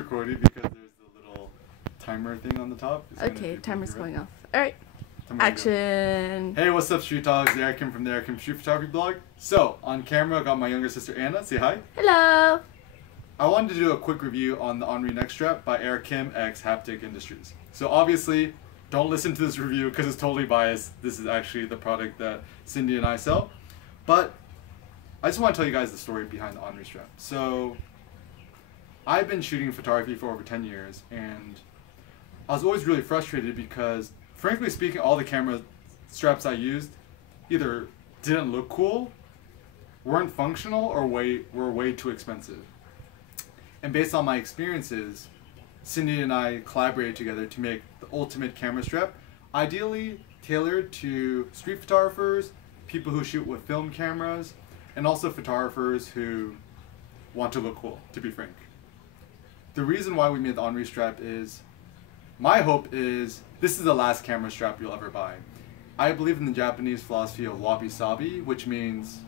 Recording because there's the little timer thing on the top. Okay, timer's going off. Alright. Timer Action. Hey, what's up, Street Dogs? Eric Kim from the Eric Kim Street Photography blog. So, on camera, I got my younger sister Anna. Say hi. Hello. I wanted to do a quick review on the HENRI neck strap by Eric Kim x HAPTIC Industries. So obviously, don't listen to this review because it's totally biased. This is actually the product that Cindy and I sell. But I just want to tell you guys the story behind the HENRI strap. So I've been shooting photography for over 10 years, and I was always really frustrated because, frankly speaking, all the camera straps I used either didn't look cool, weren't functional, or were way too expensive. And based on my experiences, Cindy and I collaborated together to make the ultimate camera strap, ideally tailored to street photographers, people who shoot with film cameras, and also photographers who want to look cool, to be frank. The reason why we made the HENRI strap is, my hope is, this is the last camera strap you'll ever buy. I believe in the Japanese philosophy of wabi-sabi, which means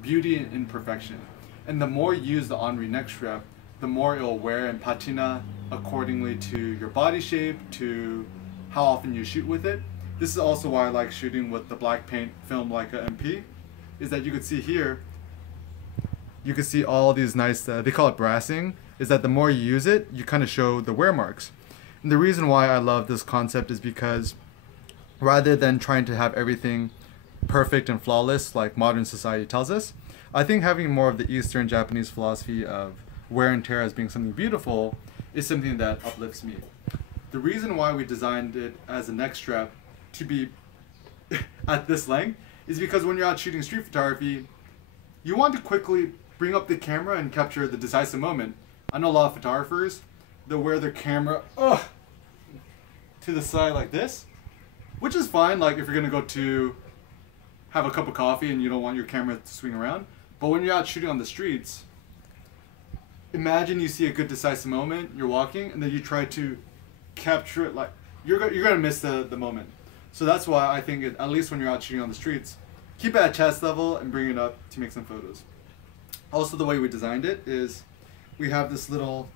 beauty and imperfection. And the more you use the HENRI neck strap, the more it'll wear and patina accordingly to your body shape, to how often you shoot with it. This is also why I like shooting with the black paint film Leica MP, is that you could see here, you can see all these nice, they call it brassing, is that the more you use it, you kind of show the wear marks. And the reason why I love this concept is because rather than trying to have everything perfect and flawless like modern society tells us, I think having more of the Eastern Japanese philosophy of wear and tear as being something beautiful is something that uplifts me. The reason why we designed it as a neck strap to be at this length is because when you're out shooting street photography, you want to quickly bring up the camera and capture the decisive moment. I know a lot of photographers, they'll wear their camera to the side like this, which is fine, like if you're gonna go to have a cup of coffee and you don't want your camera to swing around. But when you're out shooting on the streets, imagine you see a good decisive moment, you're walking, and then you try to capture it, like you're gonna miss the moment. So that's why I think at least when you're out shooting on the streets, keep it at chest level and bring it up to make some photos. Also, the way we designed it is we have this little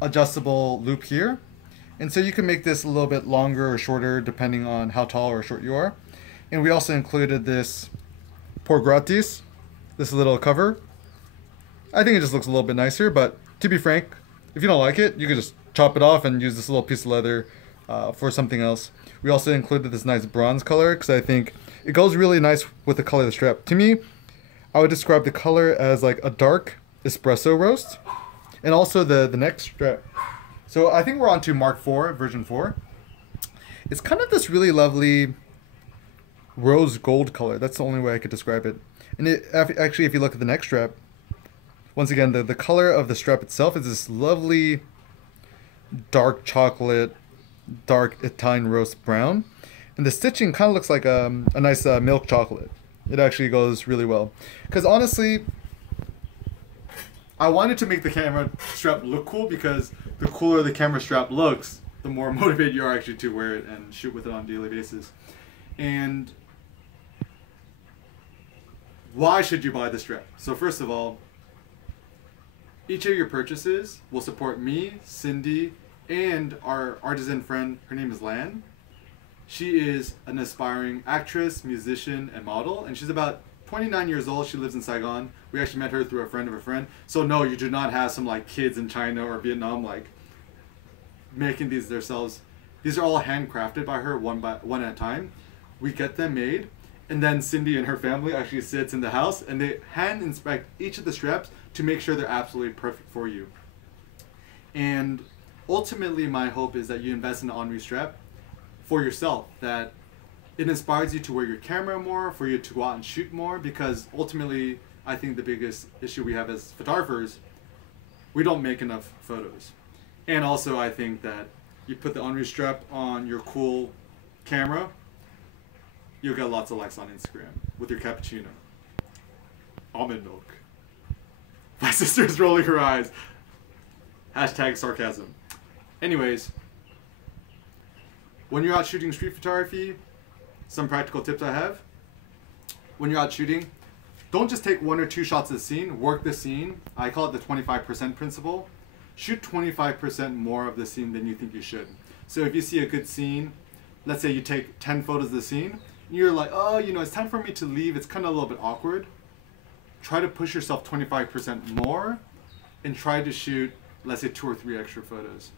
adjustable loop here, and so you can make this a little bit longer or shorter depending on how tall or short you are. And we also included this por gratis, this little cover. I think it just looks a little bit nicer, but to be frank, if you don't like it, you can just chop it off and use this little piece of leather for something else. We also included this nice bronze color because I think it goes really nice with the color of the strap. To me, I would describe the color as like a dark espresso roast. And also the neck strap. So I think we're on to Mark IV, version 4. It's kind of this really lovely rose gold color. That's the only way I could describe it. And actually, if you look at the neck strap, once again, the color of the strap itself is this lovely dark chocolate, dark Italian roast brown. And the stitching kind of looks like a nice milk chocolate. It actually goes really well. Because honestly, I wanted to make the camera strap look cool because the cooler the camera strap looks, the more motivated you are actually to wear it and shoot with it on a daily basis. And why should you buy the strap? So first of all, each of your purchases will support me, Cindy, and our artisan friend. Her name is Lan. She is an aspiring actress, musician, and model, and she's about 29 years old. She lives in Saigon. We actually met her through a friend of a friend. So no, you do not have some like kids in China or Vietnam like making these themselves. These are all handcrafted by her one at a time. We get them made, and then Cindy and her family actually sits in the house and they hand inspect each of the straps to make sure they're absolutely perfect for you. And ultimately, my hope is that you invest in the HENRI strap for yourself, that it inspires you to wear your camera more, for you to go out and shoot more, because ultimately, I think the biggest issue we have as photographers, we don't make enough photos. And also, I think that you put the HENRI strap on your cool camera, you'll get lots of likes on Instagram with your cappuccino. Almond milk. My sister is rolling her eyes. Hashtag sarcasm. Anyways, when you're out shooting street photography, some practical tips I have. When you're out shooting, don't just take one or two shots of the scene, work the scene. I call it the 25% principle. shoot 25% more of the scene than you think you should. So if you see a good scene, let's say you take 10 photos of the scene, you're like, oh, you know, it's time for me to leave. It's kind of a little bit awkward. Try to push yourself 25% more and try to shoot, let's say, 2 or 3 extra photos.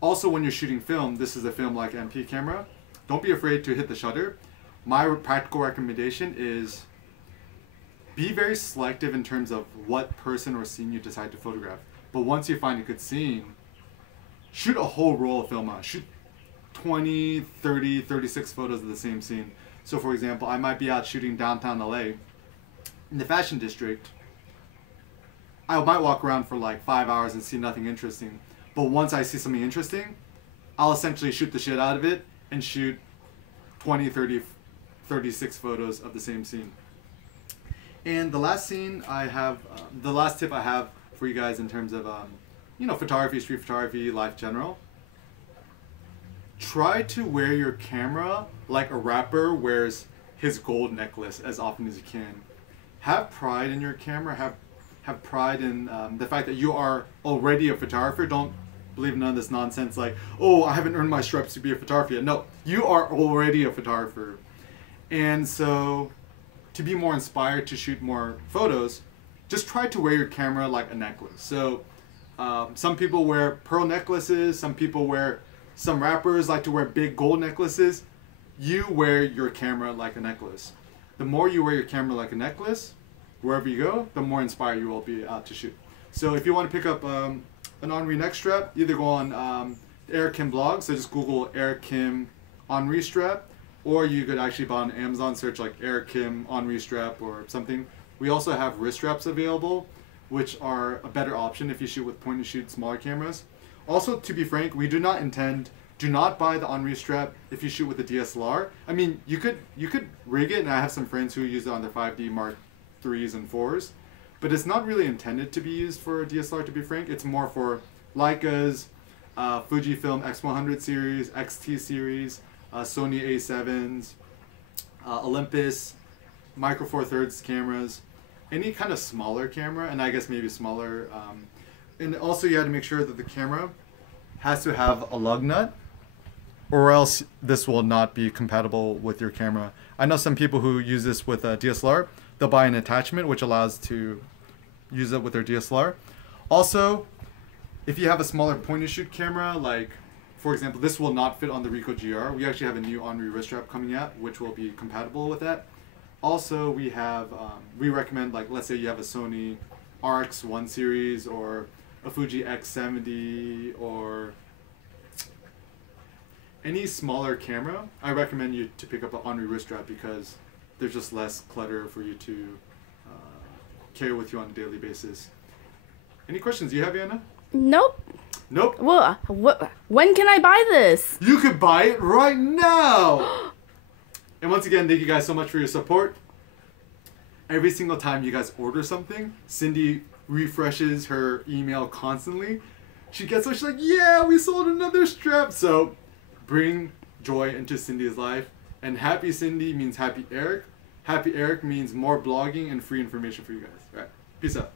Also, when you're shooting film, this is a film like MP camera, don't be afraid to hit the shutter. My practical recommendation is be very selective in terms of what person or scene you decide to photograph. But once you find a good scene, shoot a whole roll of film out. Shoot 20, 30, 36 photos of the same scene. So for example, I might be out shooting downtown LA in the fashion district. I might walk around for like 5 hours and see nothing interesting. But once I see something interesting, I'll essentially shoot the shit out of it and shoot 20, 30, 36 photos of the same scene. And the last scene I have, the last tip I have for you guys in terms of, you know, photography, street photography, life general. Try to wear your camera like a rapper wears his gold necklace as often as you can. Have pride in your camera. Have pride in the fact that you are already a photographer. Don't believe in none of this nonsense like, oh, I haven't earned my stripes to be a photographer yet. No, you are already a photographer. And so to be more inspired to shoot more photos, just try to wear your camera like a necklace. So some people wear pearl necklaces, some rappers like to wear big gold necklaces. You wear your camera like a necklace. The more you wear your camera like a necklace, wherever you go, the more inspired you will be to shoot. So if you want to pick up an HENRI neck strap, either go on Eric Kim blog, so just Google Eric Kim HENRI strap, or you could actually buy on Amazon, search like Eric Kim HENRI strap or something. We also have wrist straps available, which are a better option if you shoot with point and shoot smaller cameras. Also, to be frank, we do not buy the HENRI strap if you shoot with a DSLR. I mean, you could rig it, and I have some friends who use it on their 5D Mark IIIs and 4s, but it's not really intended to be used for a DSLR, to be frank. It's more for Leica's, Fujifilm X100 series, XT series, Sony A7s, Olympus, Micro Four Thirds cameras, any kind of smaller camera, and I guess maybe smaller. And also you have to make sure that the camera has to have a lug nut, or else this will not be compatible with your camera. I know some people who use this with a DSLR, they'll buy an attachment which allows to use it with their DSLR. Also, if you have a smaller point and shoot camera, like for example, this will not fit on the Ricoh GR. We actually have a new HENRI wrist strap coming out, which will be compatible with that. Also, we have, we recommend, like, let's say you have a Sony RX1 series or a Fuji X70 or any smaller camera, I recommend you to pick up a HENRI wrist strap because there's just less clutter for you to carry with you on a daily basis. Any questions you have, Anna? Nope. Nope. Well, when can I buy this? You could buy it right now. And once again, thank you guys so much for your support. Every single time you guys order something, Cindy refreshes her email constantly. She gets so she's like, yeah, we sold another strap. So bring joy into Cindy's life. And happy Cindy means happy Eric. Happy Eric means more blogging and free information for you guys. All right. Peace out.